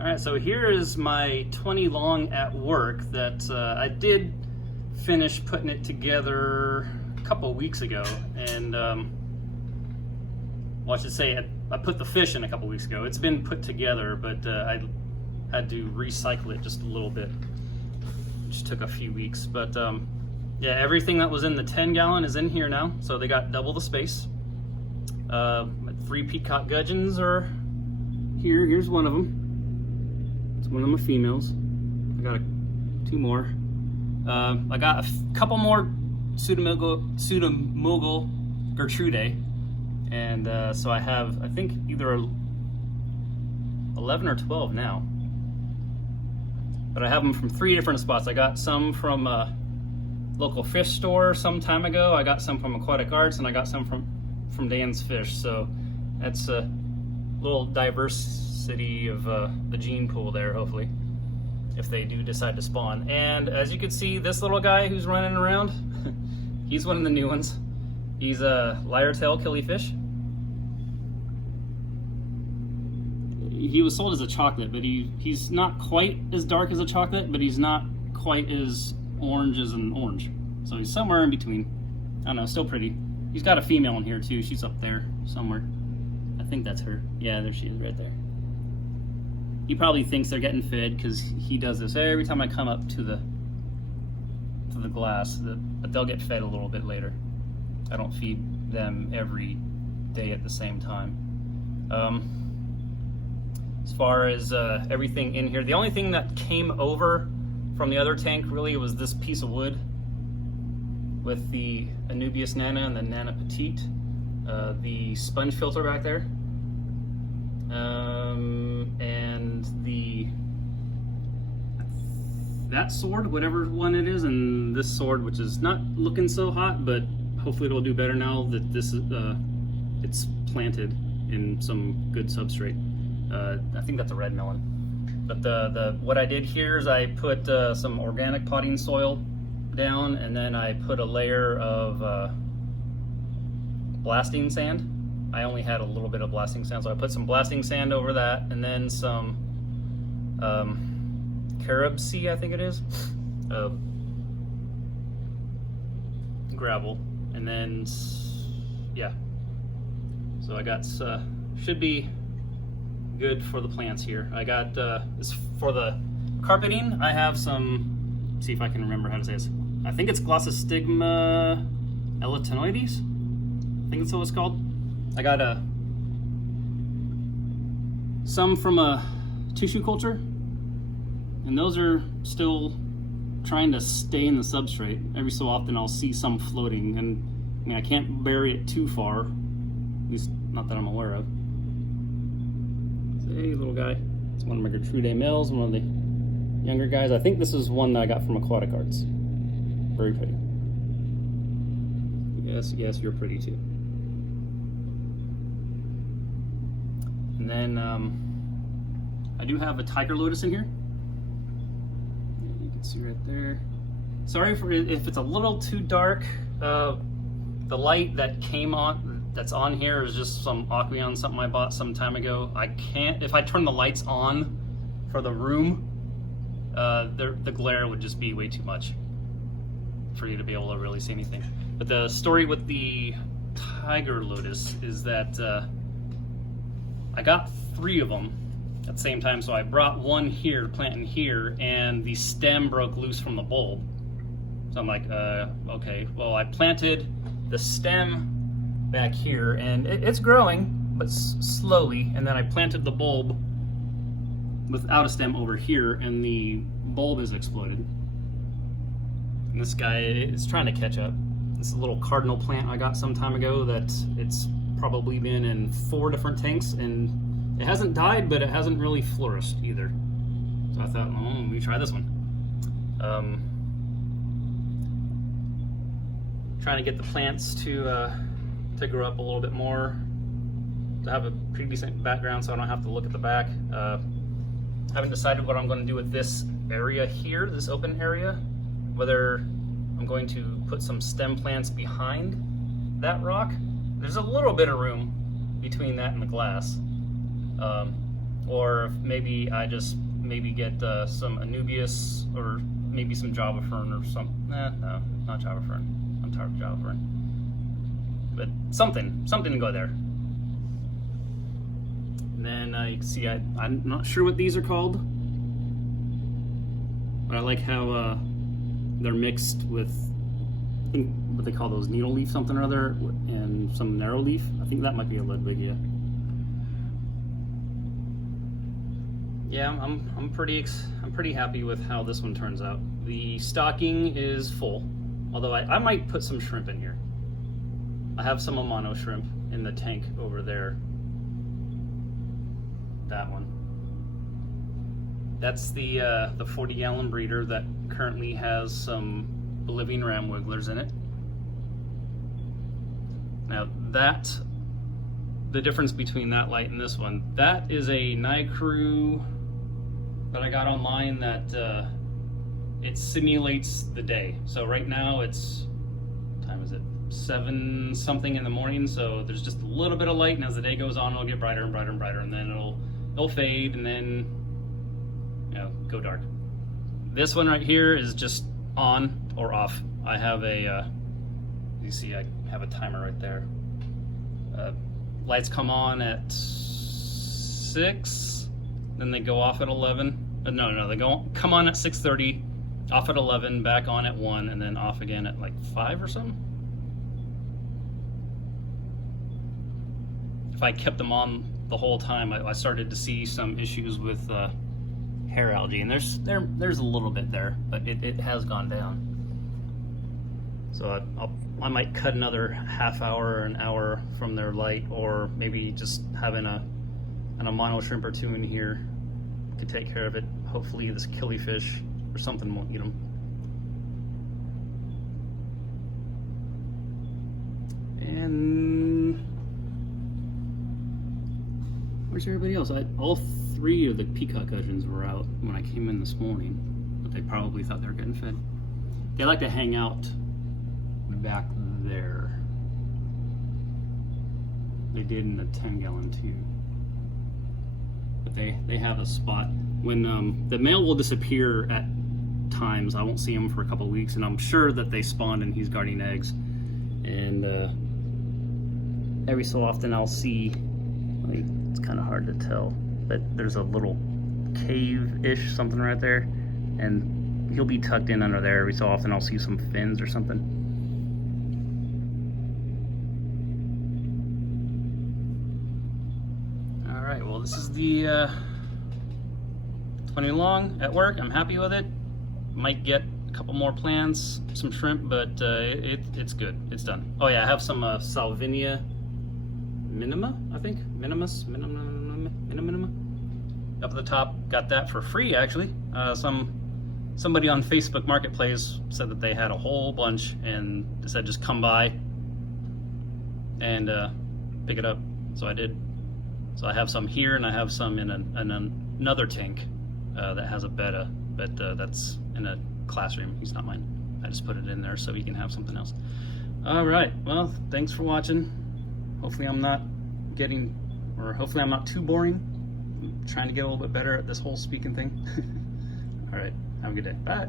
All right, so here is my 20 long at work that I did finish putting it together a couple weeks ago. And, well, I should say I put the fish in a couple weeks ago. It's been put together, but I had to recycle it just a little bit, which took a few weeks. But yeah, everything that was in the 10-gallon is in here now. So they got double the space. 3 peacock gudgeons are here. Here's one of them. It's one of my females. I got 2 more. I got a couple more Pseudomugil Gertrude, and so I have, I think, either 11 or 12 now. But I have them from 3 different spots. I got some from a local fish store some time ago. I got some from Aquatic Arts, and I got some from Dan's Fish. So that's a little diversity of the gene pool there, hopefully, if they do decide to spawn. And as you can see, this little guy who's running around, he's one of the new ones. He's a lyre-tail killifish. He was sold as a chocolate, but he's not quite as dark as a chocolate, but he's not quite as orange as an orange. So he's somewhere in between. I don't know, still pretty. He's got a female in here too. She's up there somewhere. I think that's her. Yeah, there she is right there. He probably thinks they're getting fed because he does this every time I come up to the glass, but they'll get fed a little bit later. I don't feed them every day at the same time. As far as everything in here, the only thing that came over from the other tank really was this piece of wood with the Anubias Nana and the Nana Petite, the sponge filter back there, and that sword, whatever one it is, and this sword, which is not looking so hot, but hopefully it'll do better now that this is it's planted in some good substrate. I think that's a red melon. But what I did here is I put some organic potting soil down, and then I put a layer of blasting sand. I only had a little bit of blasting sand, so I put some blasting sand over that, and then some carob sea, I think it is, gravel, and then yeah. So I got should be good for the plants here. I got this for the carpeting. I have some. Let's see if I can remember how to say this. I think it's Glossostigma elatinoides. I think that's what it's called. I got some from a tissue culture, and those are still trying to stay in the substrate. Every so often I'll see some floating, and I mean, I can't bury it too far, at least not that I'm aware of. Hey, little guy. It's one of my Gertrude males, one of the younger guys. I think this is one that I got from Aquatic Arts. Very pretty. Yes, you're pretty too. And then I do have a tiger lotus in here. You can see right there. Sorry for if it's a little too dark. The light that came on, that's on here, is just some Aqueon, something I bought some time ago. I can't, if I turn the lights on for the room, the glare would just be way too much for you to be able to really see anything. But the story with the tiger lotus is that I got 3 of them at the same time. So I brought one here to plant in here, and the stem broke loose from the bulb. So I'm like, okay, well, I planted the stem back here, and it's growing, but slowly. And then I planted the bulb without a stem over here, and the bulb is exploded. And this guy is trying to catch up. This is a little cardinal plant I got some time ago that it's probably been in 4 different tanks, and it hasn't died, but it hasn't really flourished either. So I thought, oh, let me try this one. Trying to get the plants to grow up a little bit more, to have a pretty decent background so I don't have to look at the back. Haven't decided what I'm going to do with this area here, this open area, whether I'm going to put some stem plants behind that rock. There's a little bit of room between that and the glass, or if maybe I just get some Anubias or maybe some Java Fern or some. No, not Java Fern. I'm tired of Java Fern. But something to go there. And then you can see I'm not sure what these are called, but I like how they're mixed with, I think what they call those, needle leaf something or other, and some narrow leaf. I think that might be a Ludwigia. Yeah, I'm pretty happy with how this one turns out. The stocking is full, although I might put some shrimp in here. I have some Amano shrimp in the tank over there. That one. That's the 40-gallon breeder that currently has some Bolivian ram wigglers in it. Now the difference between that light and this one, that is a Nycrew that I got online that it simulates the day. So right now it's, what time is it? 7 something in the morning, so there's just a little bit of light, and as the day goes on it'll get brighter and brighter and brighter, and then it'll fade and then, you know, go dark. This one right here is just on or off. I have a you see I have a timer right there. Lights come on at 6, then they go off at 11. No, they come on at 6:30, off at 11, back on at 1, and then off again at like 5 or something. If I kept them on the whole time, I started to see some issues with hair algae, and there's a little bit there, but it has gone down. So I might cut another half hour or an hour from their light, or maybe just having an Amano shrimp or 2 in here could take care of it. Hopefully this killifish or something won't eat them. And where's everybody else? All 3 of the peacock gudgeons were out when I came in this morning, but they probably thought they were getting fed. They like to hang out back there. They did in the 10-gallon too. But they have a spot. When the male will disappear at times, I won't see him for a couple of weeks, and I'm sure that they spawned and he's guarding eggs. And every so often I'll see, like, it's kind of hard to tell, but there's a little cave-ish something right there, and he'll be tucked in under there. Every so often I'll see some fins or something. All right, well, this is the 20 long at work. I'm happy with it. Might get a couple more plants, some shrimp, but it's good. It's done. Oh yeah, I have some Salvinia minima, I think. Minima. Up at the top, got that for free actually. Somebody on Facebook Marketplace said that they had a whole bunch, and they said just come by and pick it up. So I did. So I have some here, and I have some in another tank that has a betta, but that's in a classroom. He's not mine. I just put it in there so he can have something else. All right, well, thanks for watching. Hopefully I'm not too boring. I'm trying to get a little bit better at this whole speaking thing. All right, have a good day. Bye.